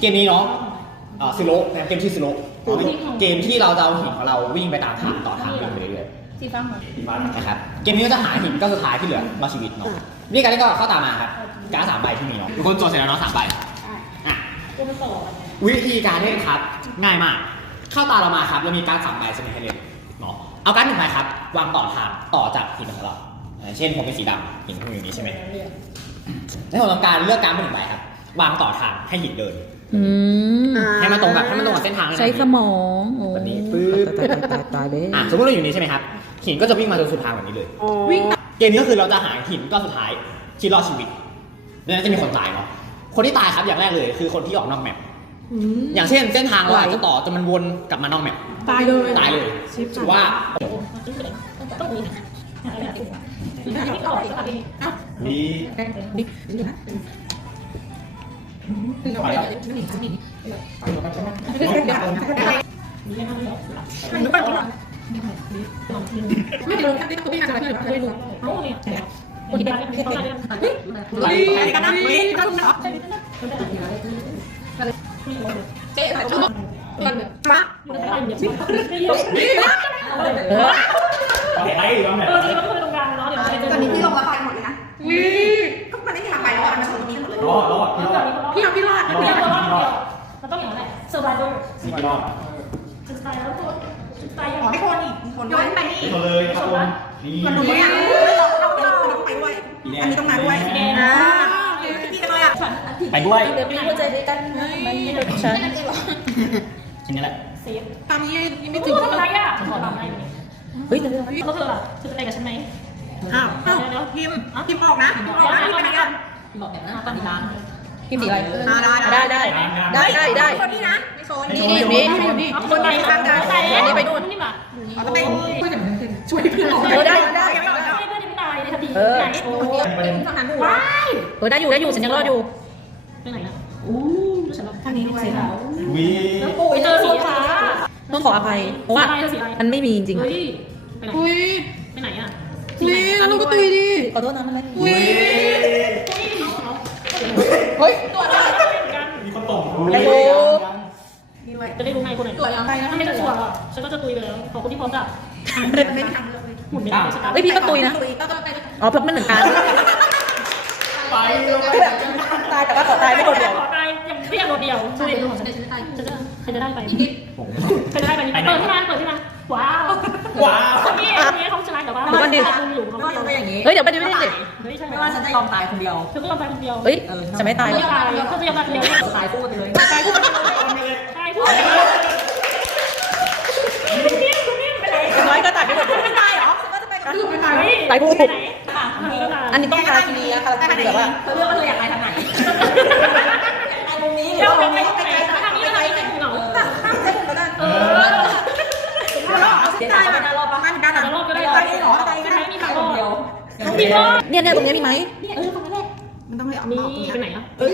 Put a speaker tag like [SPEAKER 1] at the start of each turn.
[SPEAKER 1] เกมนี้เนาะเอ่อซิโร่นะครับเกมชื่อซิโร่เนาะเป็นเกมที่เราจะเอาหินของเราวิ่งไปตามทางต่อทางวิ่งไปเรื่อย
[SPEAKER 2] สีฟ้าเหรอ
[SPEAKER 1] ๆนะครับ เกมนี้ก็จะหาหินก็สุดท้ายที่เหลือรอดชีวิตเนาะวิธีการเล่นก็เข้าตามมาครับ การ์ดสามใบที่มีเนาะทุกคนโจทย์เสร็จแล้วเนาะสามใบอะ
[SPEAKER 2] กูมันต่อ
[SPEAKER 1] วิธีการเล่นครับง่ายมาก เข้าตาเรามาครับเรามีการดสามใบใช่ไหมให้เล่นเนาะเอาการดหนึ่งใบครับ วางต่อทางต่อจากหินของเราอ่าเช่นผมเป็นสีดำหินผมอยู่อย่างนี้ใช่ไหมในของการเลือกการดเป็นหนึ่งใบครับ วางต่อทางให้หินเดิน
[SPEAKER 3] อืม
[SPEAKER 1] ให้มันตรงกับให้มันตรงกับเส้นทางเลยนะ
[SPEAKER 3] ใช้สมองโอ้
[SPEAKER 1] แบบนี้ปึ๊บ
[SPEAKER 3] ตายตายตายตายเลย
[SPEAKER 1] อะสมมติเราอยู่นี้ใช่ไหมครับ หินก็จะวิ่งมาจนสุดทางแบบนี้เลย
[SPEAKER 3] วิ่ง
[SPEAKER 1] เกมนี้ก็คือเราจะหาหินก้อนสุดท้ายที่รอดชีวิตดังนั้นจะมีคนตายเนาะ คนที่ตายครับอย่างแรกเลยคือคนที่ออกนอกแมป อย่างเช่นเส้นทางเราอาจจะต่อจนมันวนกลับมานอกแมป
[SPEAKER 3] ตายเลย
[SPEAKER 1] ตายเลยถือว่า
[SPEAKER 2] ต้องมีไม่ ตออีกอะ
[SPEAKER 1] ดี
[SPEAKER 3] นี่
[SPEAKER 2] ไม่รู้กันที่เขาไม่ทำอะไรเลยไม่รู้เขาเนี่ยคนที่ได้เขาได้
[SPEAKER 1] ไหลไป
[SPEAKER 3] นะวิ่งกันนะ
[SPEAKER 2] เจ๊ถ่ายรูปมันแบบมาอยู่ในบ้านเดี๋ยว
[SPEAKER 1] ไปตรงไหน
[SPEAKER 2] เออจริงๆมันก็เป็นตรงกลางเนาะเดี๋ยวจะ
[SPEAKER 4] ตอนนี้พี่ลงระบายหมดเลยนะ
[SPEAKER 2] ไร survivor
[SPEAKER 1] สี่รอด
[SPEAKER 2] จุดตายแล้วตัวจุดตายยัง
[SPEAKER 4] อ๋อไม่คนอีกคนด้วยไปนี่
[SPEAKER 1] ตัวเลยครับผมนี่
[SPEAKER 4] มันดูเนี่ยเราเราเราต้องไปด้วยอันนี้ต้องมาด้วยอ่าพี่กันเลยอะ
[SPEAKER 1] ไปด้วย
[SPEAKER 3] เดี๋ยวมีหัวใจด้วยกันมันไม่รู้ฉัน
[SPEAKER 1] แค่นี้แหละ
[SPEAKER 2] เซฟ
[SPEAKER 3] ตามนี้ยัง
[SPEAKER 2] ไม่
[SPEAKER 3] ไม่
[SPEAKER 2] ถึ
[SPEAKER 3] ถึ
[SPEAKER 2] ง
[SPEAKER 3] ง
[SPEAKER 2] อะไรอะขอตามได้ไหม
[SPEAKER 3] เฮ้ย
[SPEAKER 2] แล้วเธอล่ะเธอจะไปกับฉันไหม
[SPEAKER 4] อ้าวอ้าวพิมพิมออกนะพิมออกนะพิมไปไหนกัน
[SPEAKER 2] บอกแบบนั้นตอนนี้ร้าน
[SPEAKER 3] พิมพ์สีอะไร
[SPEAKER 4] ได้
[SPEAKER 3] ได้ได้ได้ได้ได้
[SPEAKER 4] คนนี้นะไม่โซน
[SPEAKER 3] นี่นี่อยู่นี่อยู่นี่
[SPEAKER 2] คนไปทางการอันนี้ไปนู่นนี่มา
[SPEAKER 4] เราต้องไปช่วยเพื่อน
[SPEAKER 3] เออได้ได้
[SPEAKER 2] ไม่เพื่อนไม่ตายในคดี
[SPEAKER 3] เออ
[SPEAKER 2] ไหน
[SPEAKER 4] คนเดียวทางนั้นดู
[SPEAKER 2] ว้าย
[SPEAKER 3] เออได้อยู่ได้อยู่ฉันยังรอดอยู่
[SPEAKER 2] ไปไหนอะอู้ฉัน
[SPEAKER 4] ทางนี้ด้วย
[SPEAKER 1] วี
[SPEAKER 2] ไปเจอสีฟ้า
[SPEAKER 3] ต้องขออภัยเพราะว่ามันไม่มีจริง
[SPEAKER 2] เฮ้ยไปไหน
[SPEAKER 3] อุ้ย
[SPEAKER 2] ไปไหนอะ
[SPEAKER 3] อุ้ยแล้วลูกก็ตุยดิขอโทษนะมันไม่อุ้ย
[SPEAKER 2] เฮ้ยตัวอะไรกัน
[SPEAKER 1] มีคนตก
[SPEAKER 3] แล้วโอ้
[SPEAKER 4] นี่ด้วย
[SPEAKER 2] จะ ได้รู้ไงคนไหนตัวยังไงถ้าไม่จะชัวร์อะฉันก็จะตุยไปแล้วขอคนที่พร้อมจะ
[SPEAKER 4] ไม่มีทางเลือกเลย
[SPEAKER 2] หุ่นไม่ได้สตาร์
[SPEAKER 3] เฮ้ยพี่ก็ตุยนะ
[SPEAKER 4] ก็ต้องไป
[SPEAKER 3] อ๋อเพราะมันเหมือนกัน
[SPEAKER 1] ไปเลย
[SPEAKER 3] ตายแต่ว่าขอตายไม่โดนเดียว
[SPEAKER 2] ขอตายยังไม่อยากโดดเดี่ยวช่วยดูของฉันจะตายจะจะใครจะได้ไปใครจะได้ไปเปิดที่มาเปิดที่มาว้าว
[SPEAKER 1] ว้าว
[SPEAKER 2] พี่คนนี้เขาชนะแต่ว่าเขาอยู่เขา
[SPEAKER 4] ก็ต้องไปอย่างนี้
[SPEAKER 3] เฮ้ยเดี๋ยวไปดูไม่ได้สิ
[SPEAKER 2] เฮ้ยใช่ไหม
[SPEAKER 4] ไม่ว่าฉันจะยอมตายคนเดียว
[SPEAKER 2] เธอก็ยอมตายคนเดียว
[SPEAKER 3] เฮ้ยจะไม่ตาย
[SPEAKER 2] ไม่ตายก็จะยอมตายคนเดียว
[SPEAKER 4] ตายคู่ไปเลย
[SPEAKER 2] ตายคู่ไปเลยตายคู่ไปเลยคุณนิ่มคุณนิ่มไปไหน
[SPEAKER 3] น้อยก็ตายไม่หมด
[SPEAKER 4] ไม่ตายเหรอฉันก็จะไปกับพี่ไปตาย
[SPEAKER 3] ตายคู่
[SPEAKER 2] ไปไหนอะ
[SPEAKER 3] อันนี้ต้องคาราคีนีนะคาราคีนีแบบว่า
[SPEAKER 4] เธอเลือกว่าเธออยากไปทางไหนไปตรงนี้หรื
[SPEAKER 2] เดี๋
[SPEAKER 4] อ
[SPEAKER 2] ยว
[SPEAKER 4] ว่า
[SPEAKER 2] ไป
[SPEAKER 4] ตรง
[SPEAKER 2] ไหน
[SPEAKER 4] นี้
[SPEAKER 2] ไปไหนทางนี้อะไรไปเหงา
[SPEAKER 4] ข้ามเส้นแล้วกัน
[SPEAKER 2] เออ
[SPEAKER 4] ตายมารอบปะด้านหลัง
[SPEAKER 2] รอบก็ได้
[SPEAKER 4] ตายเหรอตาย
[SPEAKER 2] ก็
[SPEAKER 4] ก็
[SPEAKER 2] ได้
[SPEAKER 4] ได้
[SPEAKER 2] มี
[SPEAKER 4] มี
[SPEAKER 2] ทา
[SPEAKER 4] ทางง
[SPEAKER 2] รอบ
[SPEAKER 4] เดียว
[SPEAKER 2] ต้องมีรอบ
[SPEAKER 3] เนี่ยเนี่ยตรงนี้มีไหม
[SPEAKER 2] เนี่ยเออตรงนั้นแหละ
[SPEAKER 4] มันต้องให้ออก
[SPEAKER 2] นี่
[SPEAKER 4] นอกตรงนี้
[SPEAKER 2] ไปไหนอะ
[SPEAKER 4] เอ้ย